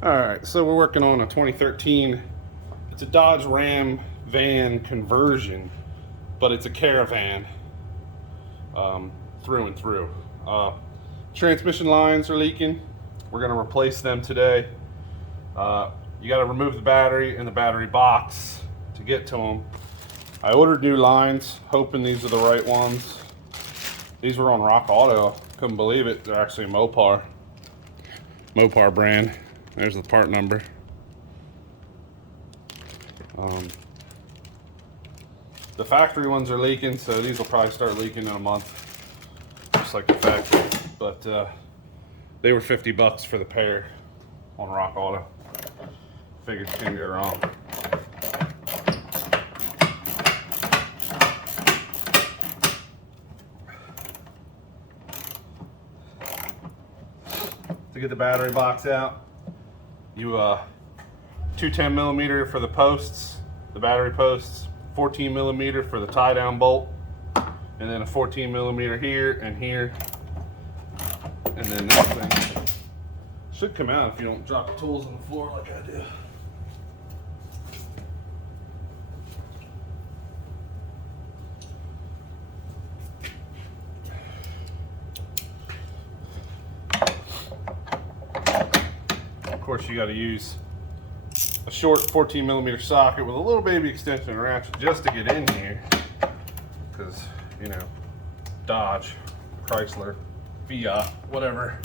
All right, so we're working on a 2013. It's a Dodge Ram van conversion, but it's a Caravan through and through. Transmission lines are leaking. We're going to replace them today. You got to remove the battery and the battery box to get to them. I ordered new lines, hoping these are the right ones. These were on Rock Auto. Couldn't believe it. They're actually a Mopar brand. There's the part number. The factory ones are leaking, so these will probably start leaking in a month, just like the factory. But they were $50 for the pair on Rock Auto. Figured you can't go wrong. To get the battery box out, you 210 millimeter for the posts, the battery posts, 14 millimeter for the tie down bolt, and then a 14 millimeter here and here, and then this thing should come out if you don't drop the tools on the floor like I do. Of course, you got to use a short 14 millimeter socket with a little baby extension and ratchet just to get in here, because you know, Dodge, Chrysler, Fiat, whatever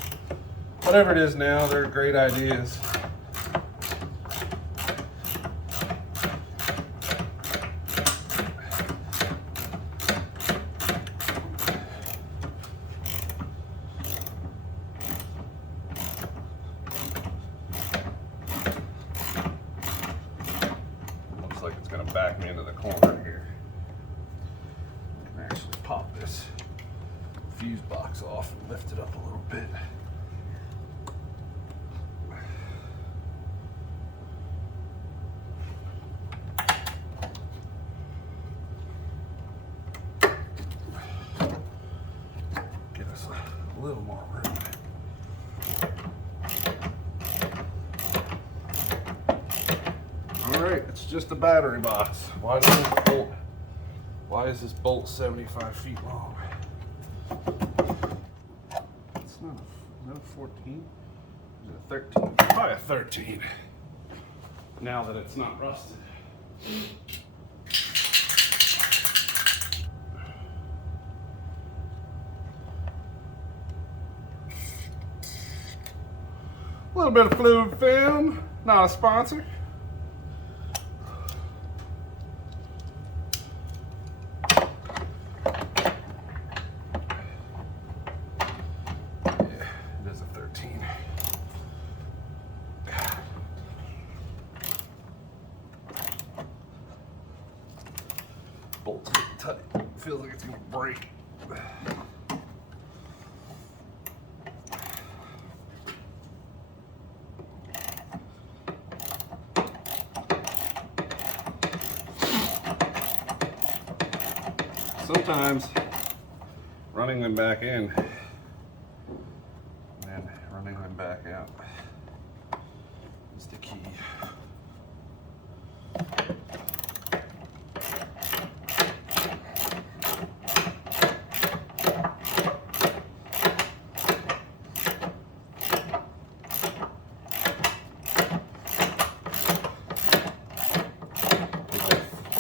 it is now, they're great ideas. Like it's going to back me into the corner here. I can actually pop this fuse box off and lift it up a little bit. Get us a little more room. Alright, it's just a battery box. Why is this bolt 75 feet long? It's not a 14. Is it a 13? Probably a 13. Now that it's not rusted. A little bit of fluid film, not a sponsor. Bolt's getting tight. Feels like it's gonna break. Sometimes running them back in and running them back out is the key.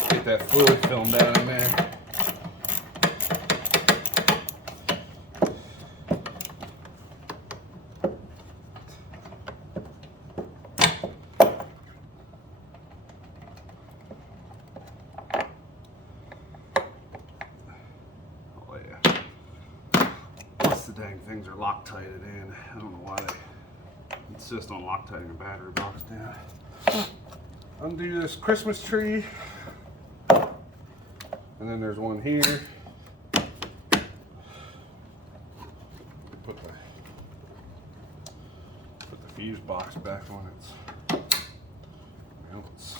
Get that fluid film down in there. The dang things are Loctited in. I don't know why they insist on Loctiting a battery box down. Undo this Christmas tree, and then there's one here. Put the fuse box back on its mounts.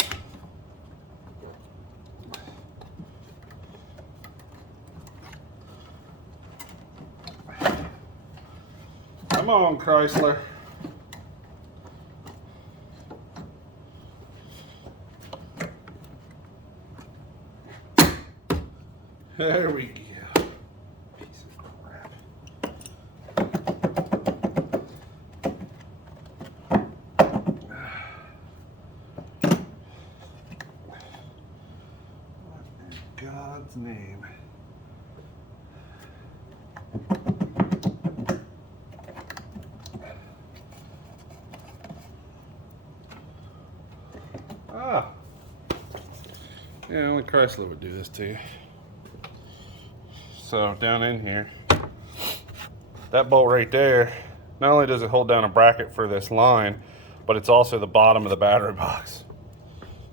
Come on, Chrysler. There we go. Piece of crap. What in God's name? Ah. Yeah, only Chrysler would do this to you. So down in here, that bolt right there, not only does it hold down a bracket for this line, but it's also the bottom of the battery box.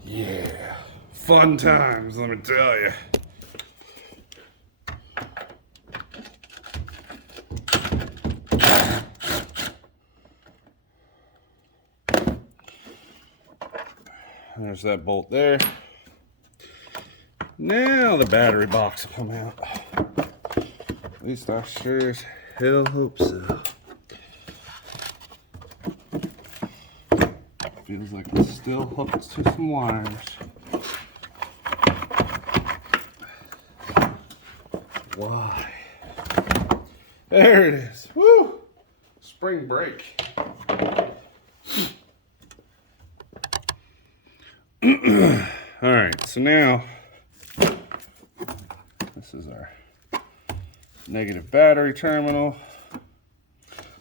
Yeah, fun times, let me tell you. There's that bolt there. Now the battery box will come out. At least I sure as hell hope so. Feels like it's still hooked to some wires. Why? There it is. Woo! Spring brake. All right, so now this is our negative battery terminal.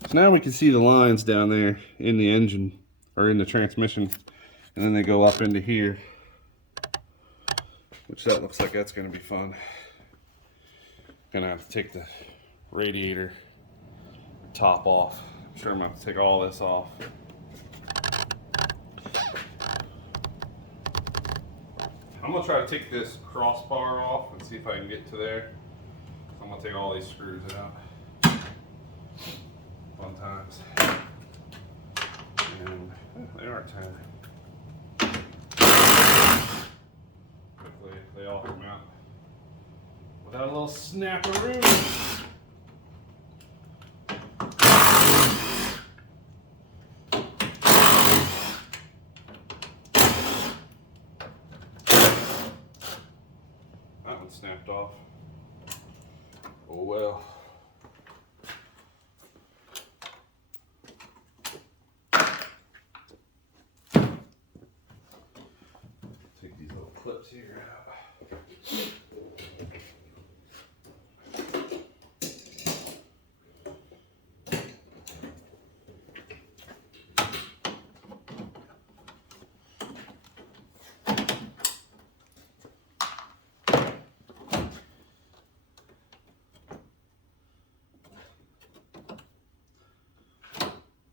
So now we can see the lines down there in the engine or in the transmission, and then they go up into here, which that looks like that's going to be fun. Gonna have to take the radiator top off. I'm sure I'm gonna have to take all this off. I'm gonna try to take this crossbar off and see if I can get to there. I'm gonna take all these screws out. Fun times. And they aren't tiny. Hopefully they all come out without a little snapperoo. That one snapped off. Oh well. Take these little clips here out.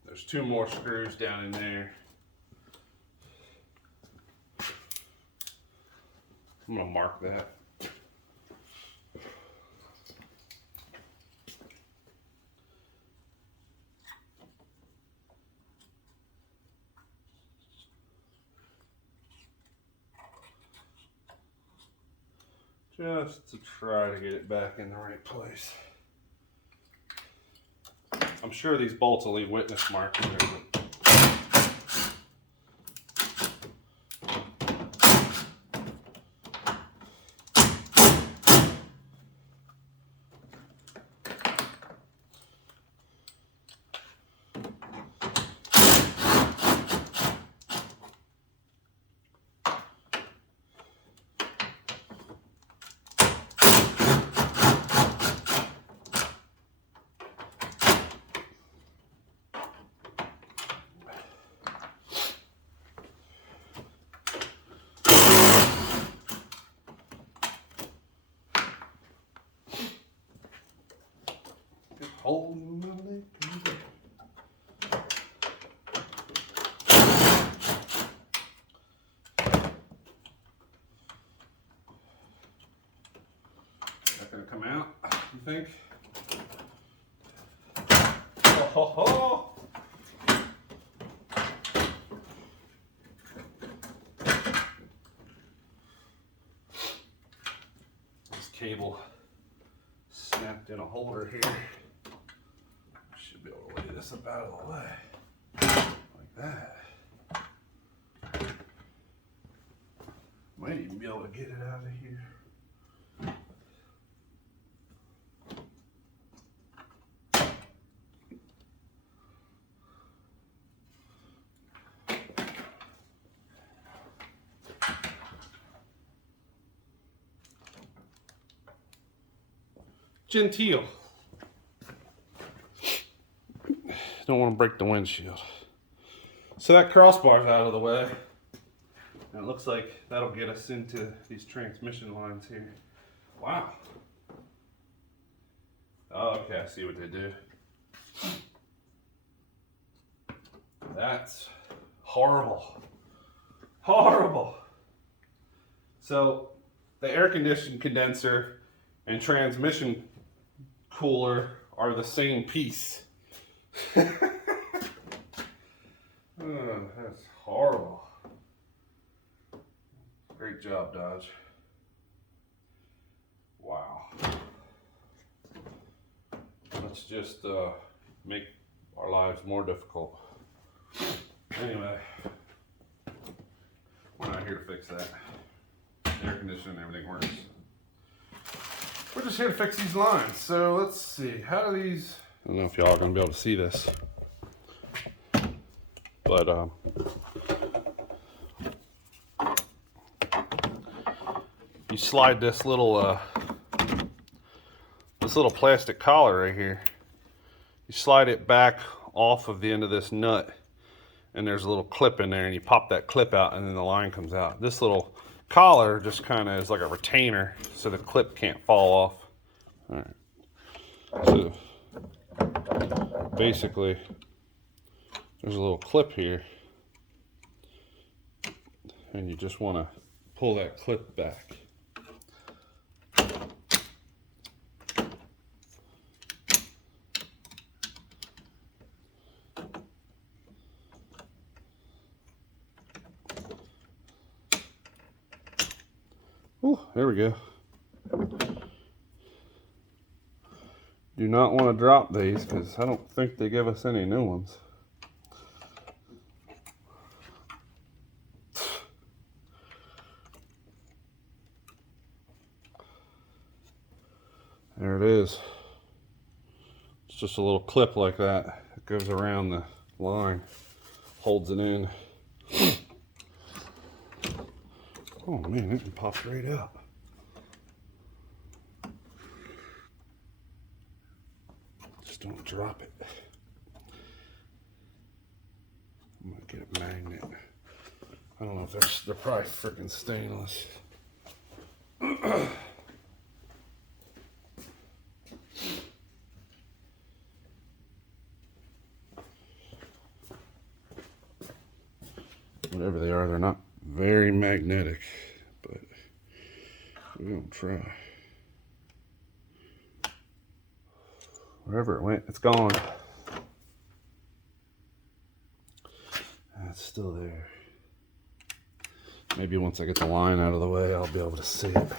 There's two more screws down in there. I'm gonna mark that. Just to try to get it back in the right place. I'm sure these bolts will leave witness marks in there. Holding my leg. Is that gonna come out, you think? Oh, ho, ho. This cable snapped in a holder here. Should be able to lay this up out of the way, like that. Might even be able to get it out of here. genteel. Don't want to break the windshield. So that crossbar's out of the way. And it looks like that'll get us into these transmission lines here. Wow. Oh, okay, I see what they did. That's horrible. Horrible. So the air conditioning condenser and transmission cooler are the same piece. Oh, that's horrible. Great job, Dodge. Wow. Let's just make our lives more difficult. Anyway, we're not here to fix that. Air conditioning and everything works. We're just here to fix these lines. So let's see, how do these, I don't know if y'all are gonna be able to see this, but you slide this little plastic collar right here. You slide it back off of the end of this nut, and there's a little clip in there, and you pop that clip out, and then the line comes out. This little collar just kind of is like a retainer, so the clip can't fall off. All right. So basically, there's a little clip here, and you just want to pull that clip back. Oh, there we go. Do not want to drop these because I don't think they give us any new ones. There it is. It's just a little clip like that. It goes around the line, holds it in. Oh man, it can pop right up. Just don't drop it. I'm gonna get a magnet. I don't know if they're probably freaking stainless. Whatever they are, they're not very magnetic, but we're gonna try. Wherever it went, it's gone. It's still there. Maybe once I get the line out of the way, I'll be able to see it.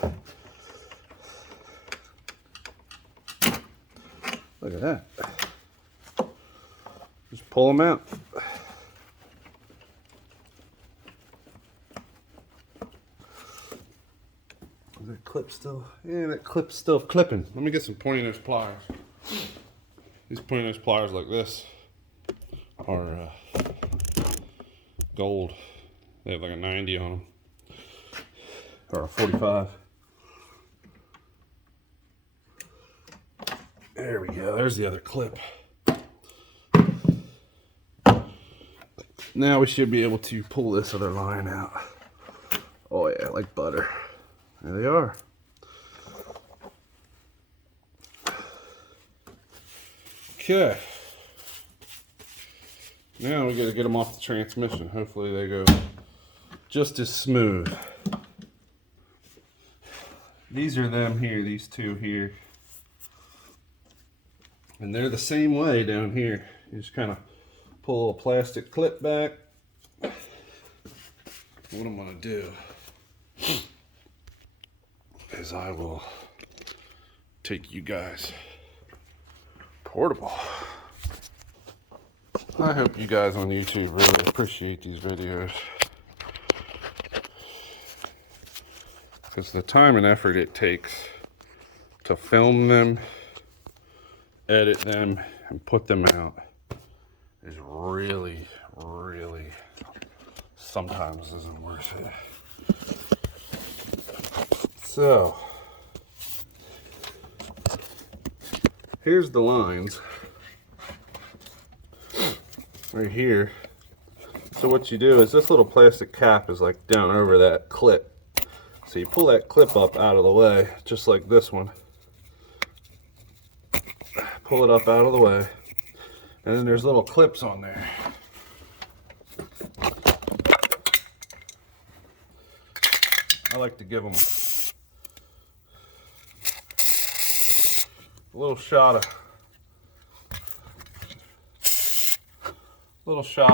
Look at that. Just pull them out. Is that clip still? Yeah, that clip's still clipping. Let me get some pointy nose pliers. These pointy nose pliers like this are gold. They have like a 90 on them. Or a 45. There we go. There's the other clip. Now we should be able to pull this other line out. Oh yeah, like butter. There they are. Okay. Now we gotta get them off the transmission. Hopefully they go just as smooth. These are them here, these two here. And they're the same way down here. You just kind of pull a plastic clip back. What I'm gonna do is I will take you guys portable. I hope you guys on YouTube really appreciate these videos, because the time and effort it takes to film them, edit them, and put them out is really, really sometimes isn't worth it. So here's the lines right here. So what you do is this little plastic cap is like down over that clip. So you pull that clip up out of the way, just like this one. Pull it up out of the way. And then there's little clips on there. I like to give them a little shot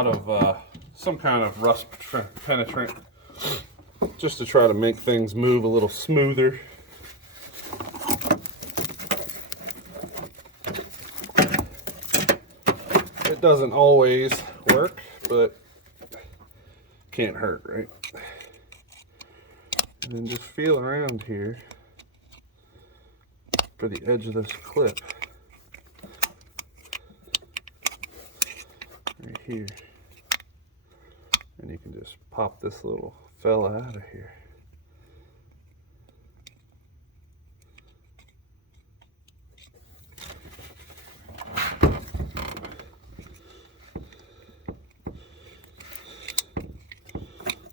of some kind of rust penetrant, just to try to make things move a little smoother. It doesn't always work, but can't hurt, right? And then just feel around here for the edge of this clip. Right here. And you can just pop this little fella out of here.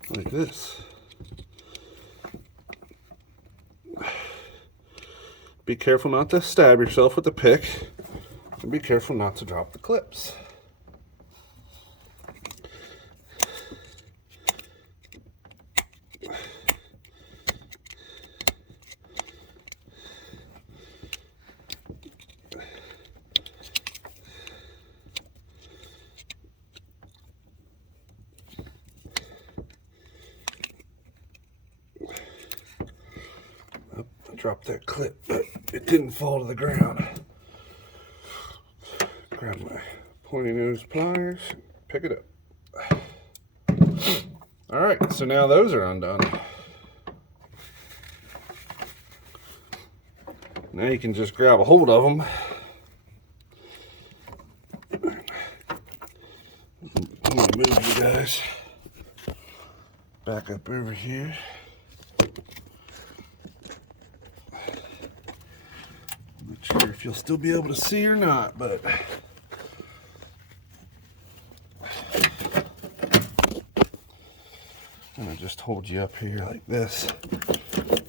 Like this. Be careful not to stab yourself with the pick, and be careful not to drop the clips. Drop that clip, but it didn't fall to the ground. Grab my pointy nose pliers, pick it up. All right, so now those are undone. Now you can just grab a hold of them. I'm gonna move you guys back up over here. Not sure if you'll still be able to see or not, but I'm gonna just hold you up here like this.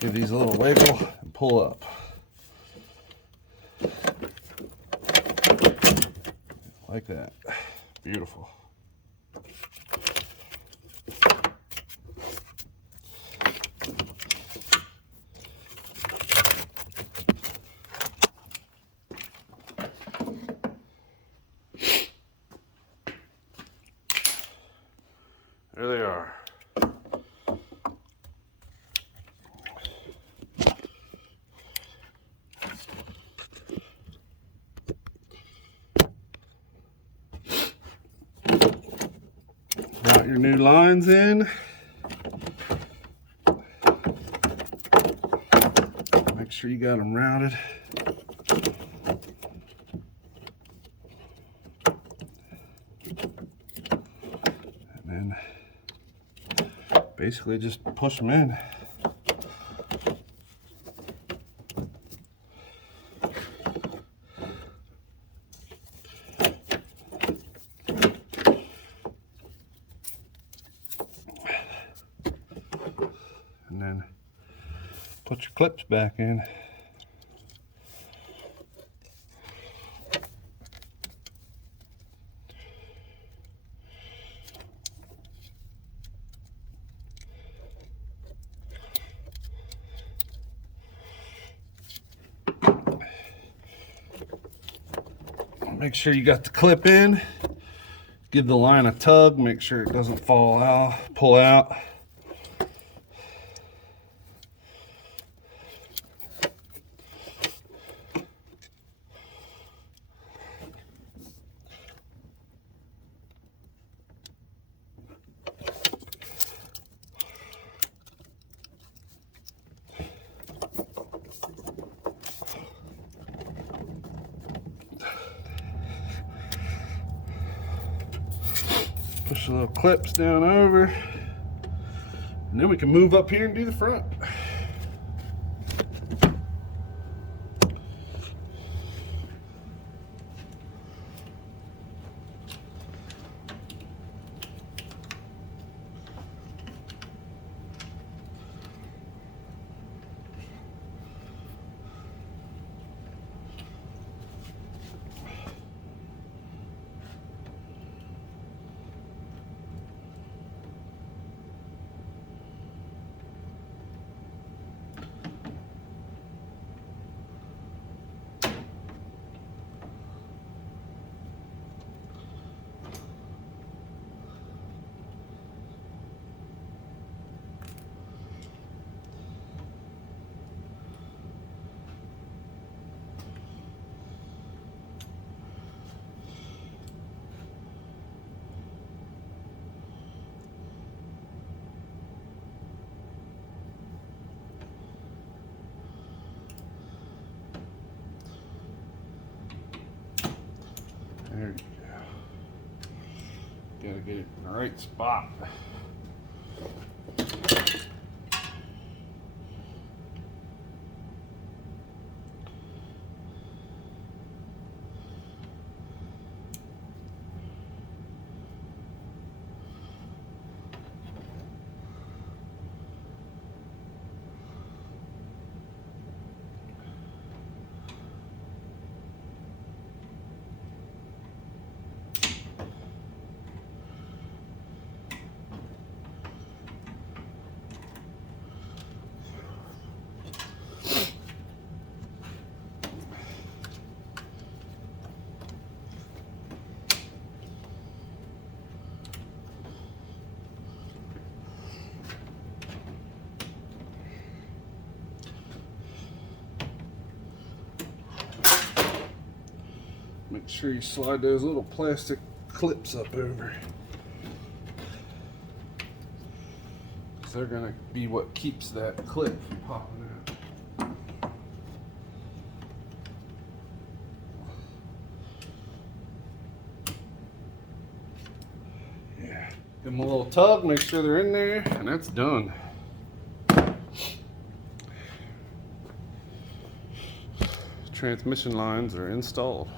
Give these a little wiggle and pull up. Like that. Beautiful. There they are. Got your new lines in. Make sure you got them routed. And then basically just push them in. And then put your clips back in. Make sure you got the clip in. Give the line a tug, make sure it doesn't fall out, pull out. Push the little clips down over, and then we can move up here and do the front. get it in the right spot. Make sure you slide those little plastic clips up over. Because they're going to be what keeps that clip from popping out. Yeah. Give them a little tug, make sure they're in there, and that's done. Transmission lines are installed.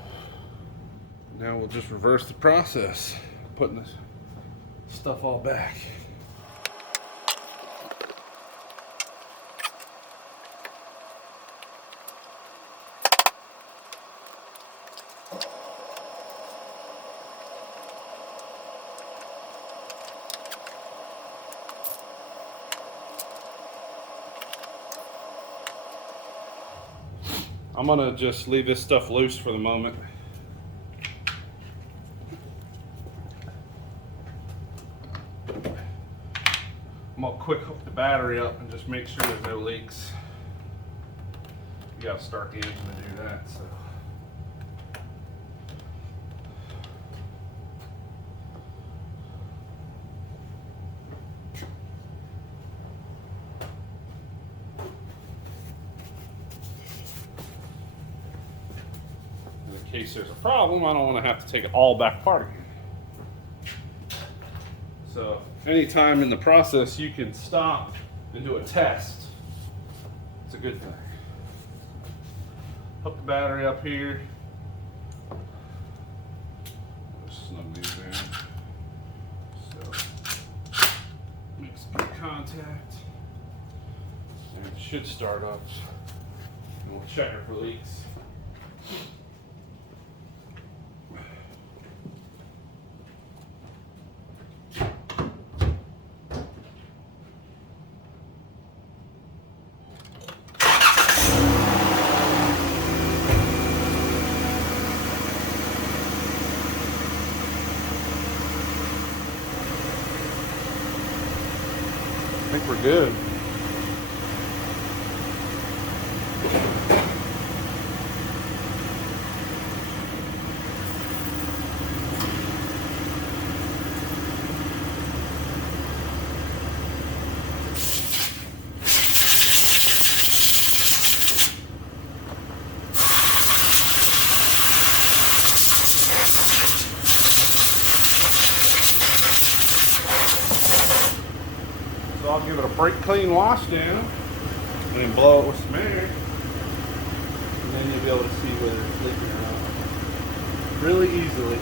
Now we'll just reverse the process, putting this stuff all back. I'm gonna just leave this stuff loose for the moment. I'm gonna quick hook the battery up and just make sure there's no leaks. You gotta start the engine to do that, so. In case there's a problem, I don't want to have to take it all back apart again. So anytime in the process you can stop and do a test, it's a good thing. Hook the battery up here. Just snug these in. So make some good contact. And it should start up. And we'll check it for leaks. I think we're good. So I'll give it a brake clean wash down and then blow it with some air. And then you'll be able to see whether it's leaking or not. Really easily.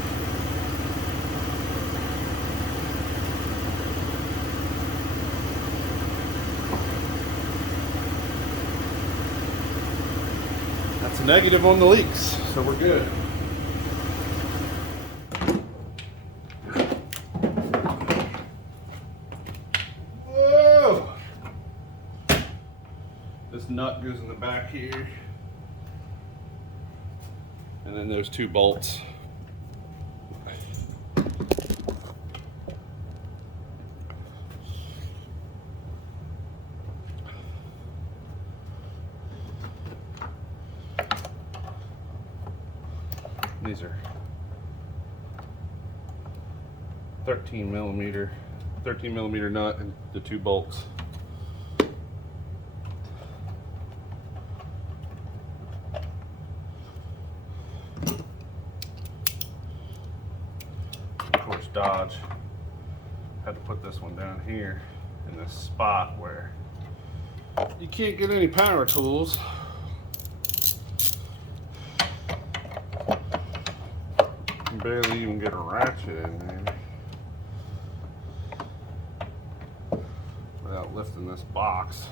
That's a negative on the leaks, so we're good. This nut goes in the back here, and then those two bolts. These are 13 millimeter nut and the two bolts. Dodge had to put this one down here in this spot where you can't get any power tools. You can barely even get a ratchet in there without lifting this box.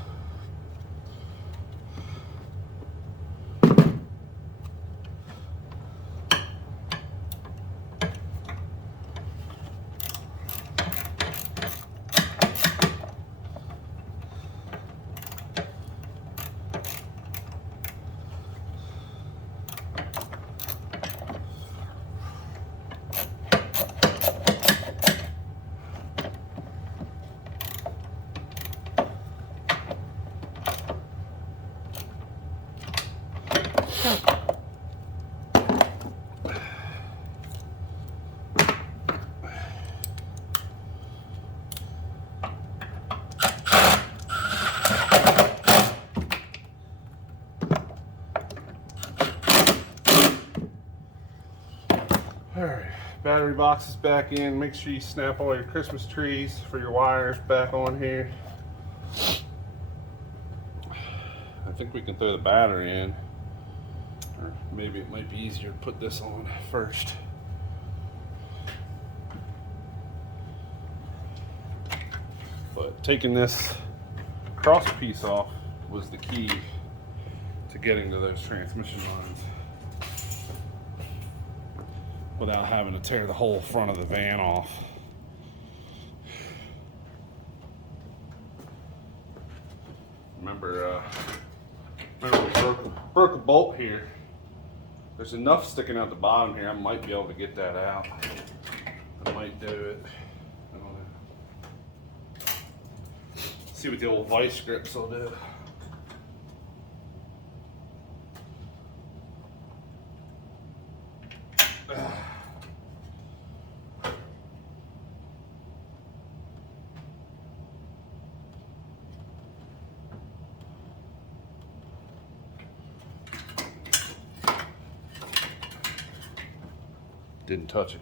Alright, battery box is back in. Make sure you snap all your Christmas trees for your wires back on here. I think we can throw the battery in, or maybe it might be easier to put this on first. But taking this cross piece off was the key to getting to those transmission lines without having to tear the whole front of the van off. Remember we broke a bolt here. There's enough sticking out the bottom here. I might be able to get that out. I might do it. I don't know. See what the old vice grips will do. Didn't touch it.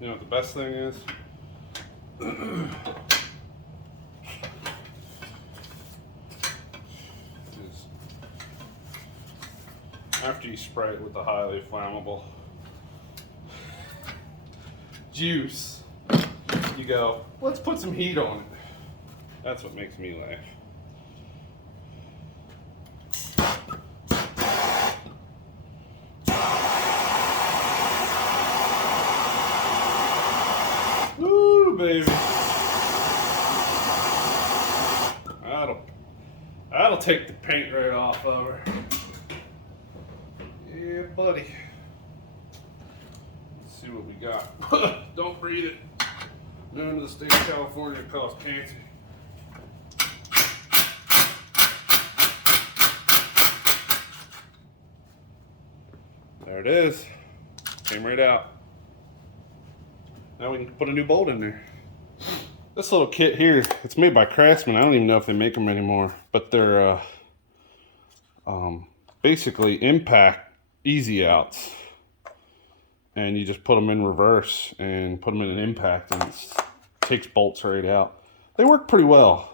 You know what the best thing is? After you spray it with the highly flammable juice, you go, let's put some heat on it. That's what makes me laugh. Baby, that'll take the paint right off of her. Yeah, buddy. Let's see what we got. Don't breathe it. Known to the state of California, it causes cancer. There it is. Came right out. Now we can put a new bolt in there. This little kit here, it's made by Chrysler. I don't even know if they make them anymore, but they're basically impact easy outs. And you just put them in reverse and put them in an impact, and it takes bolts right out. They work pretty well.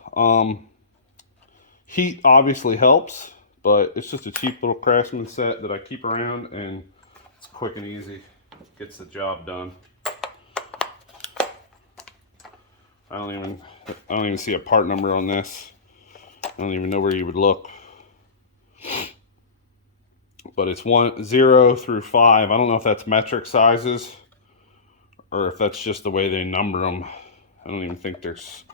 Heat obviously helps, but it's just a cheap little Craftsman set that I keep around, and it's quick and easy. Gets the job done. I don't even see a part number on this. I don't even know where you would look. but it's 0 through 5. I don't know if that's metric sizes or if that's just the way they number them. I don't even think there's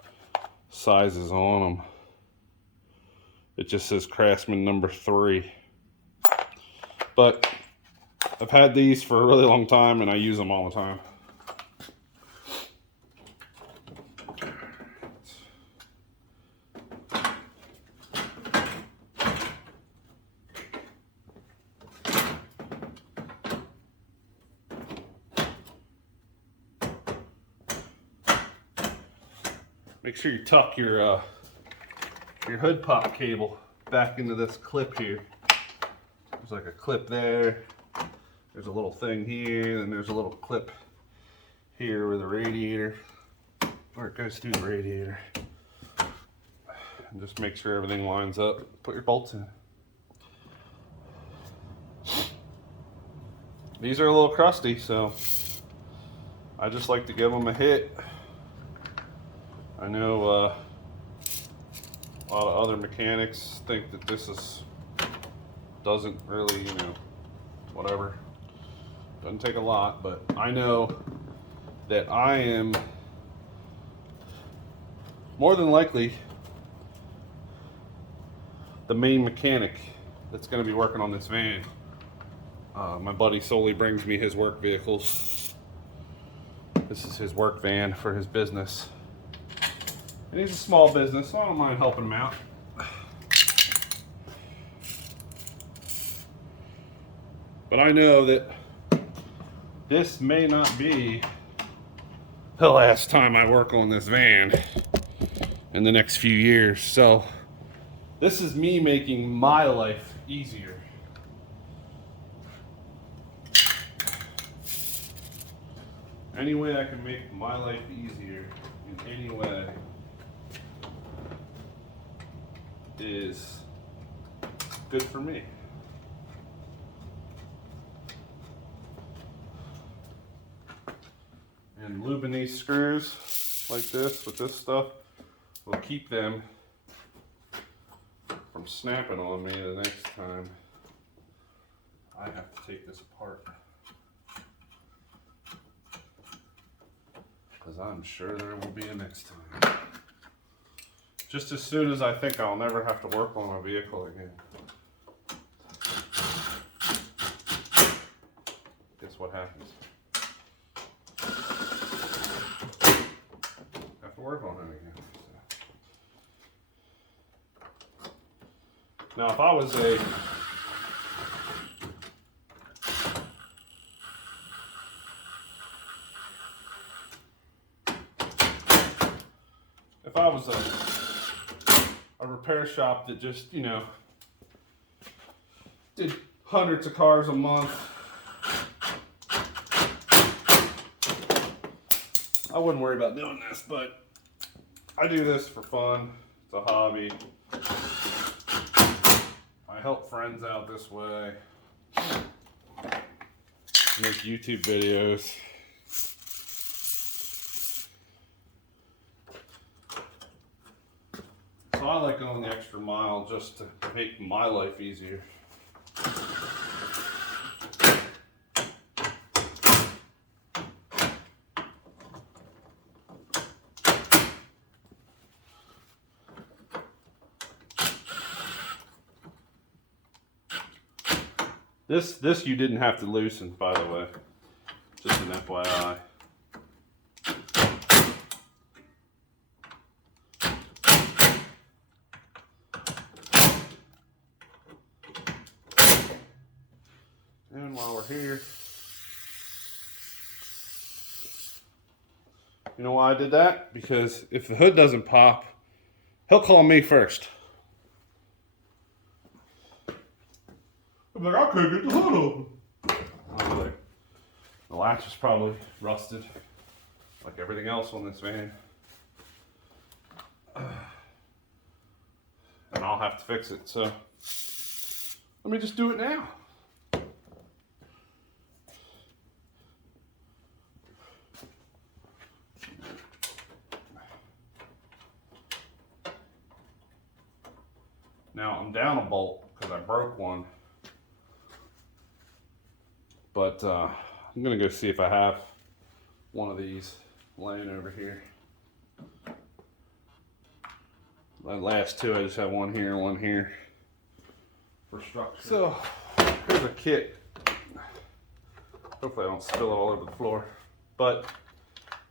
sizes on them. It just says Craftsman number 3. But I've had these for a really long time and I use them all the time. Make sure you tuck your hood pop cable back into this clip here. There's like a clip there. There's a little thing here, and there's a little clip here with the radiator, where it goes through the radiator. And just make sure everything lines up. Put your bolts in. These are a little crusty, so I just like to give them a hit. I know a lot of other mechanics think that this doesn't really, you know, whatever. Doesn't take a lot, but I know that I am more than likely the main mechanic that's going to be working on this van. My buddy solely brings me his work vehicles. This is his work van for his business. And he's a small business, so I don't mind helping him out. But I know that this may not be the last time I work on this van in the next few years. So this is me making my life easier. Any way I can make my life easier in any way is good for me. And lubing these screws like this with this stuff will keep them from snapping on me the next time I have to take this apart. Because I'm sure there will be a next time. Just as soon as I think I'll never have to work on a vehicle again. Guess what happens? Have to work on it again. Now if I was a repair shop that just, you know, did hundreds of cars a month, I wouldn't worry about doing this, but I do this for fun. It's a hobby. I help friends out this way. Make YouTube videos. So I like going the extra mile just to make my life easier. This you didn't have to loosen, by the way. Just an FYI. And while we're here, you know why I did that? Because if the hood doesn't pop, he'll call me first. I'm like, I couldn't get the hood open. I was like, the latch is probably rusted, like everything else on this van. And I'll have to fix it, so let me just do it now. Now I'm down a bolt because I broke one But I'm gonna go see if I have one of these laying over here. My last two, I just have one here and one here for structure. So here's a kit. Hopefully I don't spill it all over the floor. But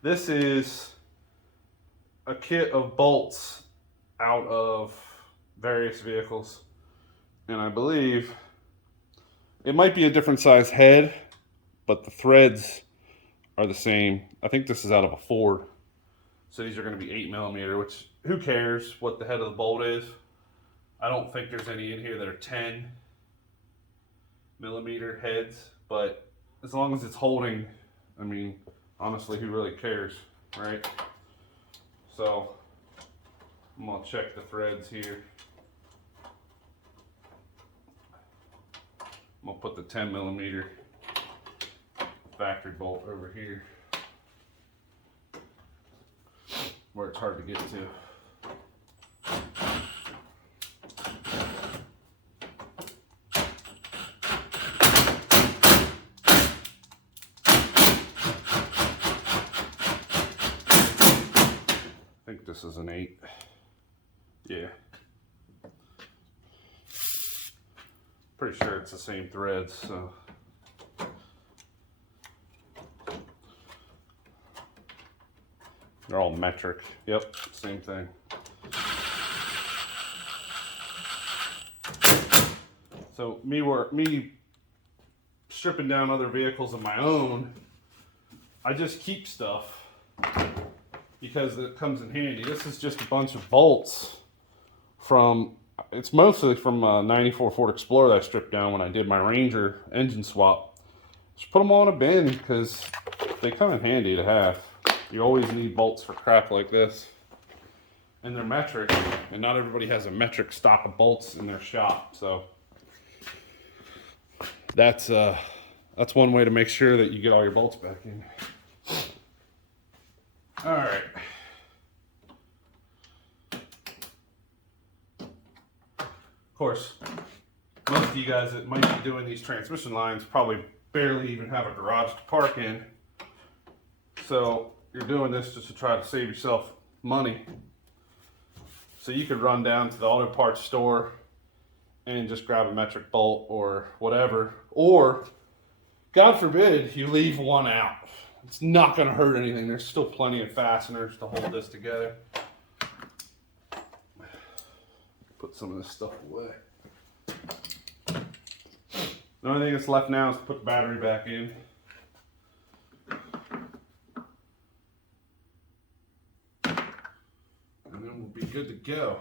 this is a kit of bolts out of various vehicles. And I believe it might be a different size head, but the threads are the same. I think this is out of a Ford. So these are going to be 8mm, which who cares what the head of the bolt is? I don't think there's any in here that are 10mm heads, but as long as it's holding, I mean, honestly, who really cares, right? So I'm gonna check the threads here. I'm gonna put the 10mm factory bolt over here where it's hard to get to. I think this is an 8. Yeah. Pretty sure it's the same threads, so. They're all metric. Yep, same thing. So me stripping down other vehicles of my own, I just keep stuff because it comes in handy. This is just a bunch of bolts from, it's mostly from a 94 Ford Explorer that I stripped down when I did my Ranger engine swap. Just put them all in a bin because they come in handy to have. You always need bolts for crap like this. And they're metric, and not everybody has a metric stock of bolts in their shop. So that's one way to make sure that you get all your bolts back in. All right. Of course, most of you guys that might be doing these transmission lines probably barely even have a garage to park in. So you're doing this just to try to save yourself money. So you could run down to the auto parts store and just grab a metric bolt or whatever. Or, God forbid, you leave one out. It's not going to hurt anything. There's still plenty of fasteners to hold this together. Put some of this stuff away. The only thing that's left now is to put the battery back in. And then we'll be good to go.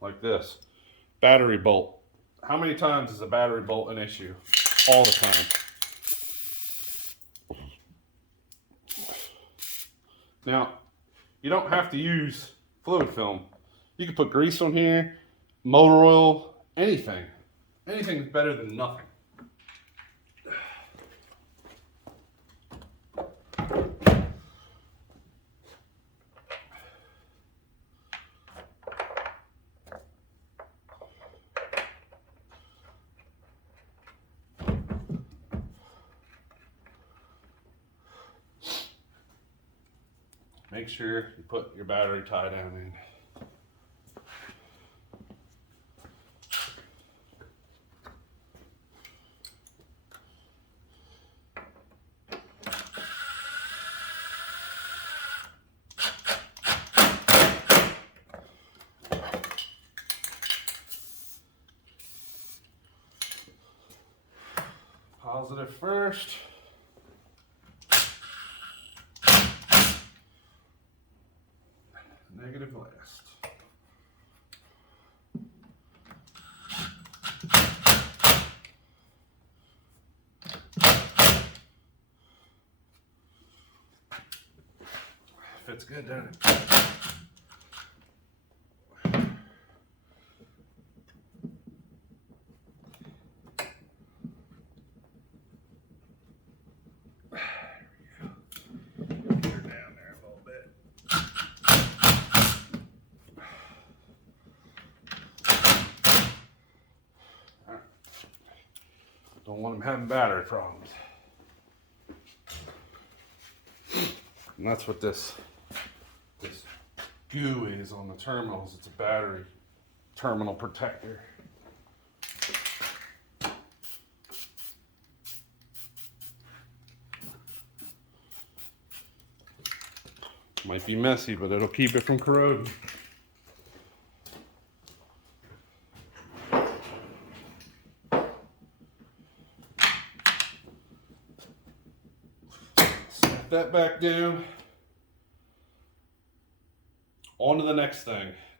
Like this. Battery bolt. How many times is a battery bolt an issue? All the time. Now, you don't have to use fluid film. You can put grease on here, motor oil, anything. Anything is better than nothing. Make sure you put your battery tie down in. Positive first. Negative last. Fits good, doesn't it? Don't want them having battery problems. And that's what this goo is on the terminals. It's a battery terminal protector. Might be messy, but it'll keep it from corroding. Snap that back down. On to the next thing.